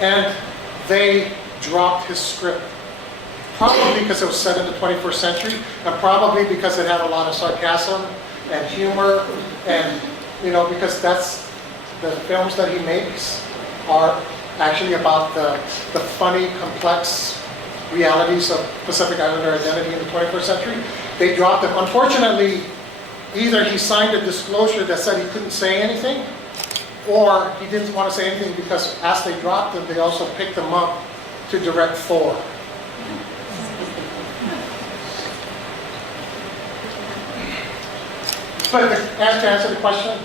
And they dropped his script. Probably because it was set in the 21st century, and probably because it had a lot of sarcasm and humor, and because that's the films that he makes are actually about the funny, complex realities of Pacific Islander identity in the 21st century. They dropped him. Unfortunately, either he signed a disclosure that said he couldn't say anything, or he didn't want to say anything because as they dropped him, they also picked him up to direct Thor. But to answer the question,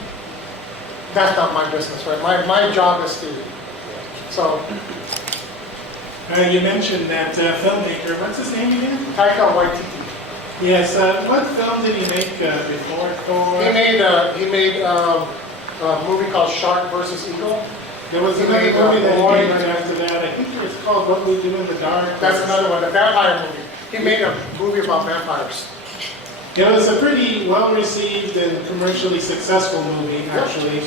that's not my business, right? My job is to, so. You mentioned that filmmaker, what's his name again? Taika Waititi. Yes, what film did he make before Thor? He made a movie called Shark vs. Eagle. There was another movie that he made right after that. I think it was called What We Do in the Dark. That's another one, a vampire movie. He made a movie about vampires. It was a pretty well-received and commercially successful movie, actually.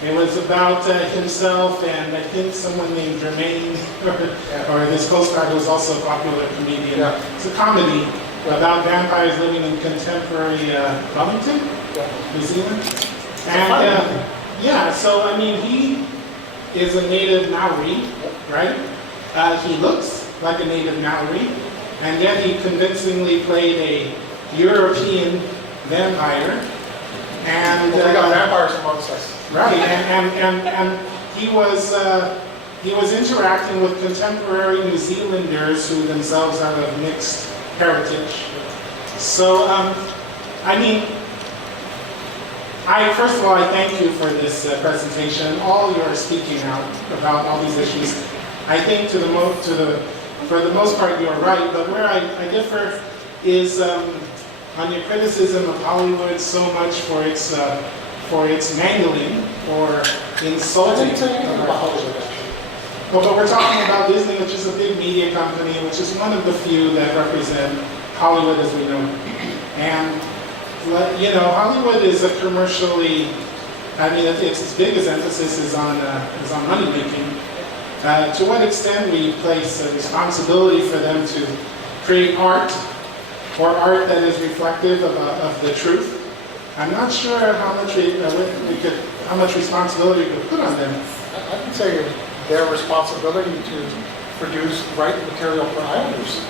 It was about himself and I think someone named Jermaine, or his co-star who was also a popular comedian. Yeah. It's a comedy about vampires living in contemporary Wellington, New Zealand. And yeah, so I mean, he is a native Maori, right? He looks like a native Maori, and yet he convincingly played a European vampire. And we got vampires amongst us. Right, and he was interacting with contemporary New Zealanders who themselves have a mixed heritage. So, I mean, first of all, I thank you for this presentation, all your speaking out about all these issues. I think for the most part you're right, but where I differ is on your criticism of Hollywood so much for its mangling or insulting of Hollywood. But we're talking about Disney, which is a big media company, which is one of the few that represent Hollywood as we know it. And Hollywood is a commercially, I mean, its biggest emphasis is on money making. To what extent we place a responsibility for them to create art, or art that is reflective of the truth? I'm not sure how much responsibility we could put on them. I can say their responsibility to produce the right material for Islanders.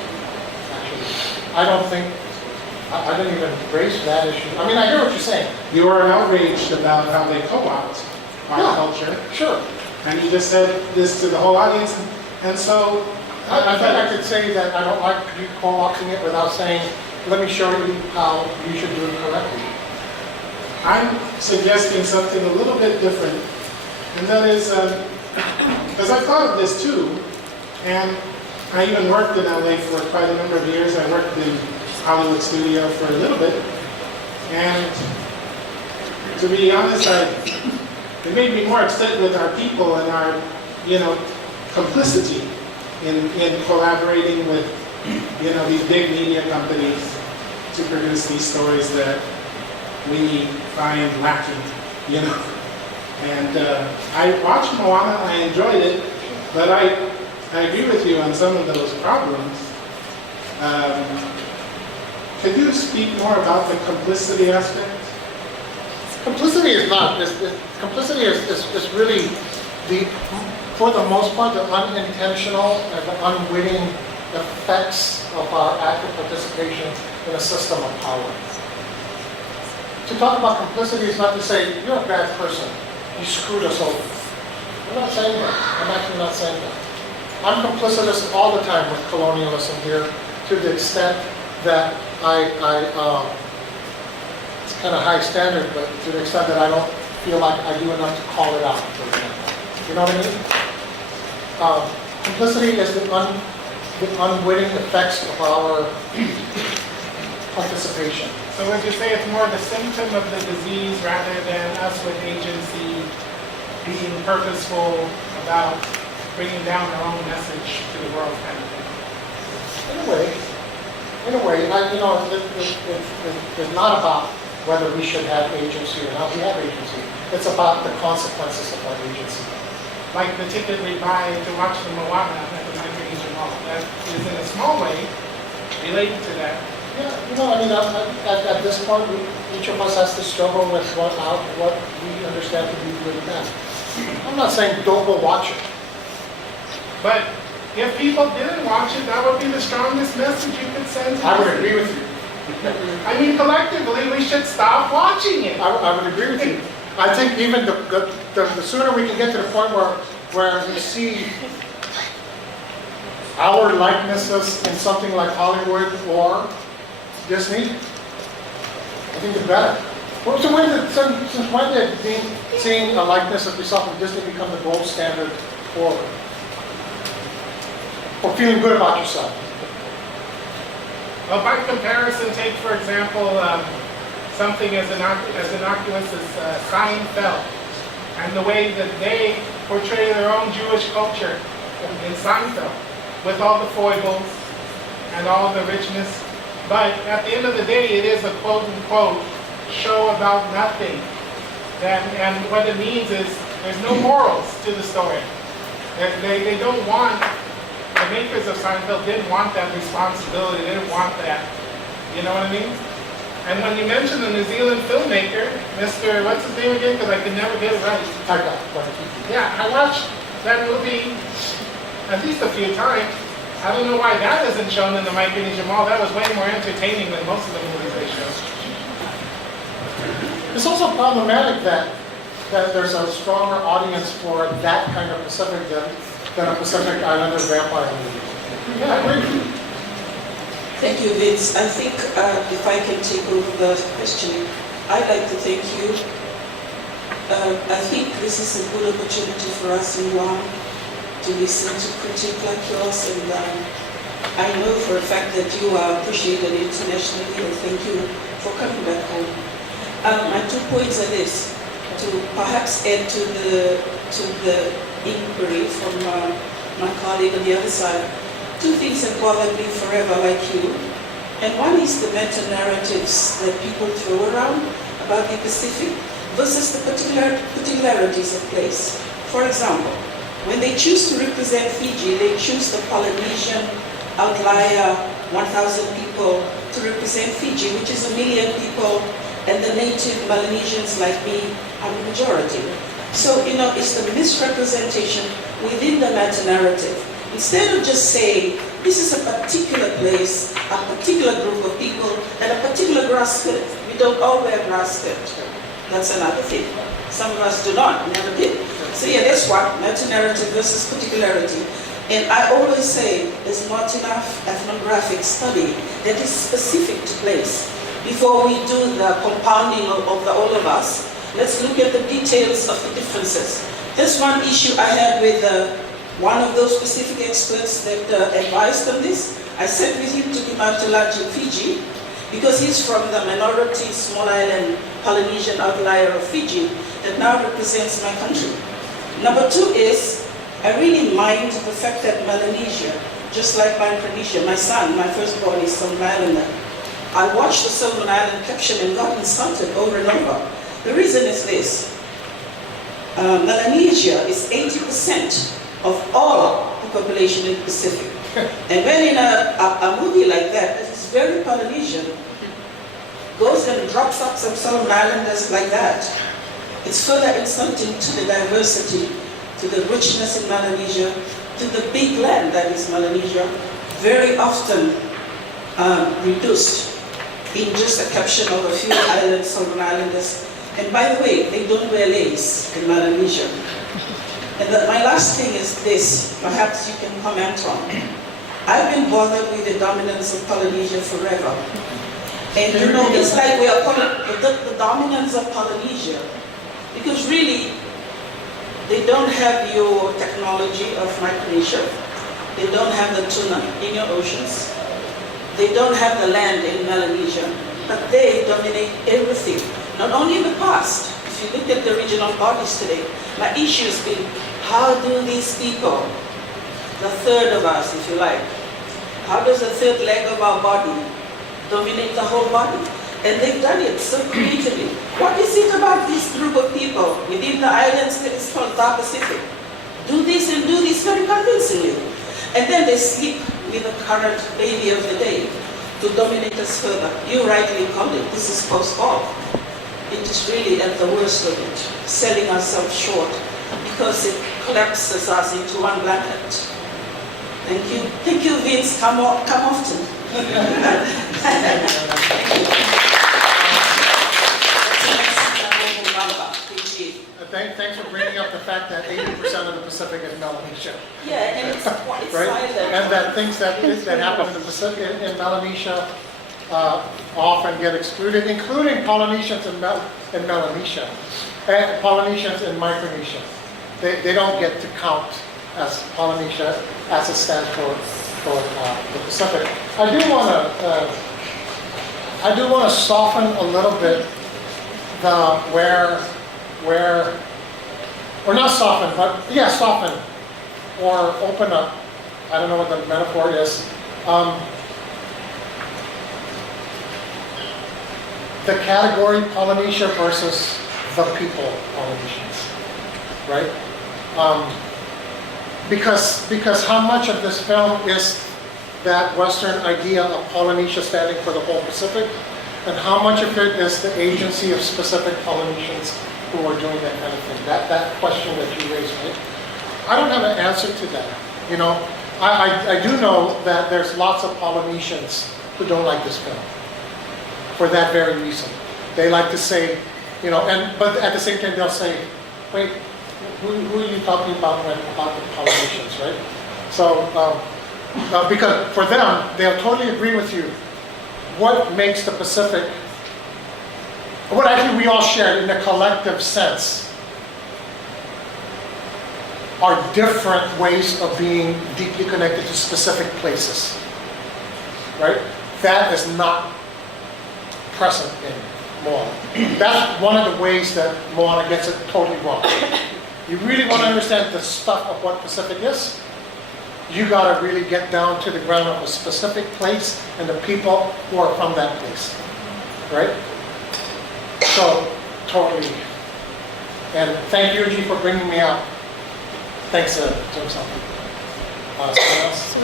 Actually, I don't even raise that issue. I mean, I hear what you're saying. You are outraged about how they co-opt our culture. Sure. And you just said this to the whole audience, and so I think I could say that I don't like you co-opting it without saying, let me show you how you should do it correctly. I'm suggesting something a little bit different, and that is, because I've thought of this too, and I even worked in LA for quite a number of years. I worked in Hollywood studio for a little bit, and to be honest, it made me more upset with our people and our, complicity in collaborating with, these big media companies to produce these stories that we find lacking, And I watched Moana, I enjoyed it, but I agree with you on some of those problems. Could you speak more about the complicity aspect? Complicity is not. Complicity is really for the most part, the unintentional and the unwitting effects of our active participation in a system of power. To talk about complicity is not to say, you're a bad person, you screwed us over. I'm not saying that. I'm actually not saying that. I'm complicitous all the time with colonialism here, to the extent that it's kind of high standard, but to the extent that I don't feel like I do enough to call it out, for example. You know what I mean? Complicity is the unwitting effects of our participation. So would you say it's more the symptom of the disease rather than us with agency being purposeful about bringing down our own message to the world kind of thing? In a way, it's not about whether we should have agency or not. We have agency. It's about the consequences of our agency. like the ticket we buy to watch the Moana at the Micronesia Mall. That is in a small way related to that. Yeah, I mean, at this point, each of us has to struggle with what we understand to be good and bad. I'm not saying don't go watch it. But if people didn't watch it, that would be the strongest message you could send to I would them. agree with you. I mean, collectively, we should stop watching it. I would agree with you. I think even the sooner we can get to the point where we see our likenesses in something like Hollywood or Disney, I think the better. Well, so since when did seeing a likeness that we saw from Disney become the gold standard for feeling good about yourself? Well, by comparison, take for example something as innocuous as Seinfeld, and the way that they portray their own Jewish culture in Seinfeld, with all the foibles and all the richness. But at the end of the day, it is a quote-unquote show about nothing. And what it means is there's no morals to the story. They don't want, the makers of Seinfeld didn't want that responsibility, they didn't want that. You know what I mean? And when you mention the New Zealand filmmaker, Mr. what's his name again? Because I can never get it right. Yeah, I watched that movie at least a few times. I don't know why that isn't shown in the Micronesia Mall. That was way more entertaining than most of the movies they show. It's also problematic that there's a stronger audience for that kind of Pacific than a Pacific Islander vampire movie. Yeah, I agree. Thank you, Vince. I think if I can take over the question, I'd like to thank you. I think this is a good opportunity for us in Guam to listen to critics like yours, and I know for a fact that you are appreciated internationally, and thank you for coming back home. My 2 points are this: to perhaps add to the inquiry from my colleague on the other side. 2 things have bothered me forever, like you, and one is the meta-narratives that people throw around about the Pacific versus the particularities of place. For example, when they choose to represent Fiji, they choose the Polynesian outlier, 1,000 people, to represent Fiji, which is 1 million people, and the native Melanesians like me are the majority. So, it's the misrepresentation within the meta-narrative. Instead of just saying, this is a particular place, a particular group of people, and a particular grass skirt. We don't all wear grass skirt. That's another thing. Some of us do not, never did. So yeah, that's what, meta-narrative versus particularity. And I always say, there's not enough ethnographic study that is specific to place. Before we do the compounding of all of us, let's look at the details of the differences. That's one issue I had with one of those specific experts that advised on this. I sat with him, took him out to lunch in Fiji, because he's from the minority small island Polynesian outlier of Fiji that now represents my country. Number 2 is, I really mind the fact that Melanesia, just like Micronesia, my son, my firstborn is Solomon Islander. I watched the Solomon Island caption and got insulted over and over. The reason is this: Melanesia is 80% of all the population in the Pacific. And when in a movie like that is very Polynesian, goes and drops up some Solomon Islanders like that, it's further insulting to the diversity, to the richness in Melanesia, to the big land that is Melanesia, very often reduced in just a caption of a few islands, Solomon Islanders. And by the way, they don't wear lace in Melanesia. And my last thing is this, perhaps you can comment on. I've been bothered with the dominance of Polynesia forever. And it's like we are the dominance of Polynesia. Because really, they don't have your technology of Micronesia. They don't have the tuna in your oceans. They don't have the land in Melanesia. But they dominate everything. Not only in the past. If you look at the regional bodies today, my issue has been, how do these people, the third of us, if you like, how does the third leg of our body dominate the whole body? And they've done it so creatively. What is it about this group of people within the islands that is called the Pacific? do this and do this very convincingly. And then they sleep with the current baby of the day to dominate us further. You rightly called it, this is post-op. It is really at the worst of it, selling ourselves short because it collapses us into one blanket. Thank you. Thank you, Vince. Come often. Thanks for bringing up the fact that 80% of the Pacific is Melanesia. Yeah, and it's Right? silent. And that things that happen in the Pacific, in Melanesia, often get excluded, including Polynesians in Melanesia, and Polynesians in Micronesia. They don't get to count as Polynesia as it stands for the Pacific. I do want to soften a little bit or not soften, but yeah, soften or open up. I don't know what the metaphor is. The category Polynesia versus the people Polynesians, right? Because how much of this film is that Western idea of Polynesia standing for the whole Pacific, and how much of it is the agency of specific Polynesians who are doing that kind of thing? That question that you raised, right? I don't have an answer to that. You know, I do know that there's lots of Polynesians who don't like this film for that very reason. They like to say, you know, but at the same time they'll say, wait, who are you talking about when about the Polynesians, right? So, because for them, they'll totally agree with you. What makes the Pacific, what actually we all share in a collective sense, are different ways of being deeply connected to specific places, right? That is not present in Moana. That's one of the ways that Moana gets it totally wrong. You really want to understand the stuff of what Pacific is, you got to really get down to the ground of a specific place and the people who are from that place, right? So, totally. And thank you, G, for bringing me up. Thanks, Jim. Someone else?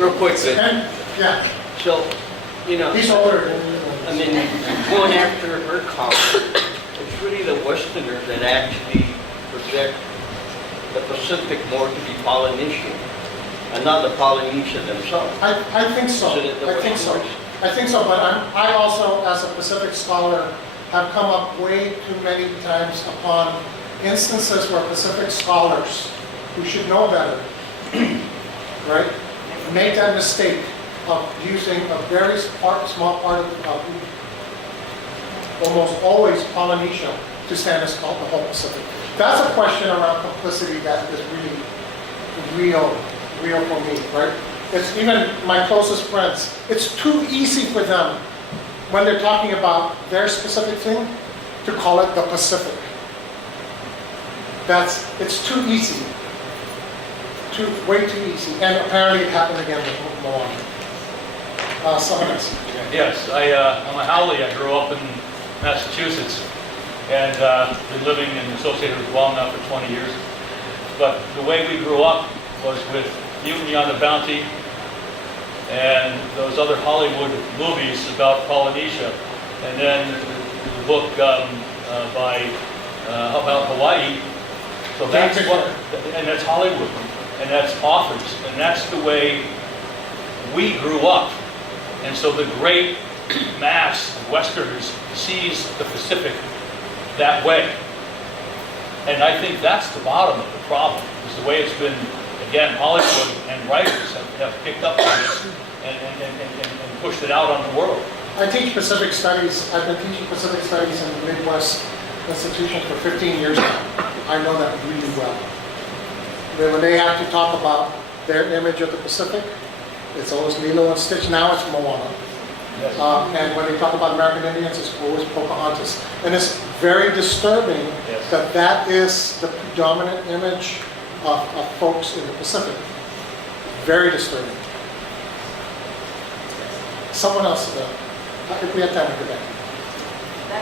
Real quick, Sid. And, yeah, So, you know, he's older than you. I mean, going after her comment, it's really the Westerners that actually project the Pacific more to be Polynesian, and not the Polynesian themselves. I think so. I think so, but I also, as a Pacific scholar, have come up way too many times upon instances where Pacific scholars, who should know better, right, make that mistake of using a very small part of almost always Polynesia to stand as called the whole Pacific. That's a question around complicity that is really real for me, right? It's even my closest friends. It's too easy for them when they're talking about their specific thing to call it the Pacific. It's too easy. Way too easy. And apparently it happened again with Moana. Someone else. Yes, I'm a Howley. I grew up in Massachusetts and been living and associated with Guam now for 20 years. But the way we grew up was with Mutiny on the Bounty and those other Hollywood movies about Polynesia. And then the book by How About Hawaii. So that's what, and that's Hollywood, and that's authors, and that's the way we grew up. And so the great mass of Westerners sees the Pacific that way. And I think that's the bottom of the problem, is the way it's been, again, Hollywood and writers have picked up on this and pushed it out on the world. I teach Pacific Studies. I've been teaching Pacific Studies in the Midwest institution for 15 years now. I know that really well. When they have to talk about their image of the Pacific, it's always Lilo and Stitch. Now it's Moana. Yes. And when they talk about American Indians, it's always Pocahontas. And it's very disturbing that that is the predominant image of folks in the Pacific. Very disturbing. Someone else, if we have time, we'll go back.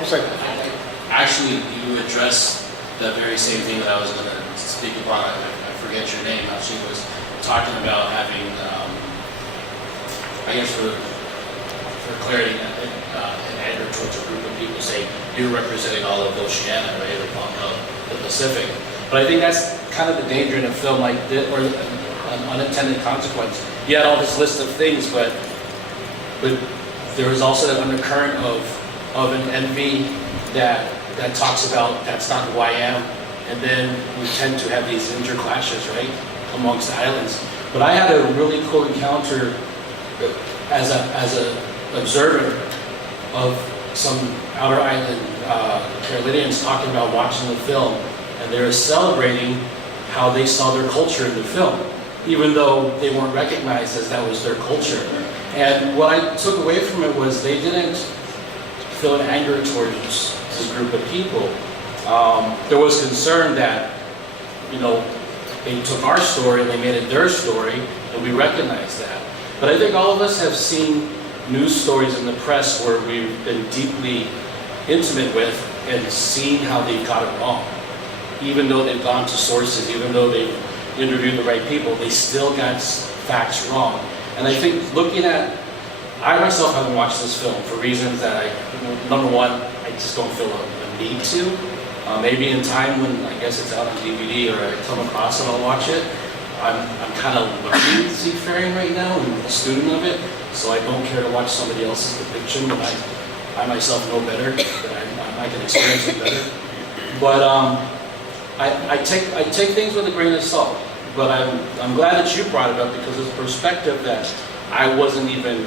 Who's like that? Actually, you address the very same thing that I was going to speak upon. I forget your name. She was talking about having, I guess for clarity, an anger towards a group of people, say you're representing all of Oceania, right, or the Pacific. But I think that's kind of the danger in a film like this, or an unintended consequence. You had all this list of things, but there is also that undercurrent of an envy that talks about that's not who I am, and then we tend to have these interclashes, right, amongst the islands. But I had a really cool encounter as a observer of some outer island Carolinians talking about watching the film, and they were celebrating how they saw their culture in the film, even though they weren't recognized as that was their culture. And what I took away from it was they didn't feel an anger towards this group of people. There was concern that, they took our story and they made it their story, and we recognize that. But I think all of us have seen news stories in the press where we've been deeply intimate with and seen how they got it wrong. Even though they've gone to sources, even though they've interviewed the right people, they still got facts wrong. And I think I myself haven't watched this film for reasons that number one, I just don't feel a need to. Maybe in time when I guess it's out on DVD or I come across it, I'll watch it. I'm kind of learning seafaring right now and a student of it, so I don't care to watch somebody else's depiction when I myself know better, that I can experience it better. But I take things with a grain of salt. But I'm glad that you brought it up because it's a perspective that I wasn't even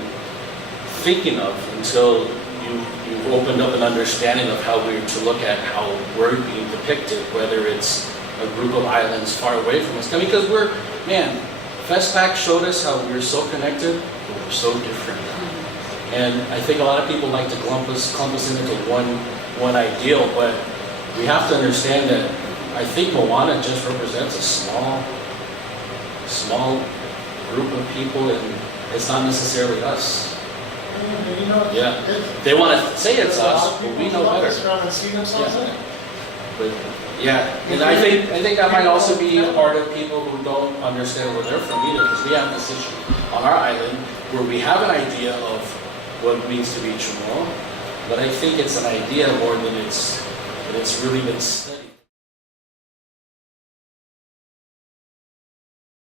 thinking of until you opened up an understanding of how we're to look at how we're being depicted, whether it's a group of islands far away from us. Because FESPAC showed us how we're so connected, but we're so different. And I think a lot of people like to clump us into one ideal, but we have to understand that I think Moana just represents a small group of people, and it's not necessarily us. Yeah, they want to say it's us, but we know better. But yeah, and I think that might also be a part of people who don't understand where they're from either, because we have this issue on our island where we have an idea of what it means to be Chamorro, but I think it's an idea more than it's really been studied.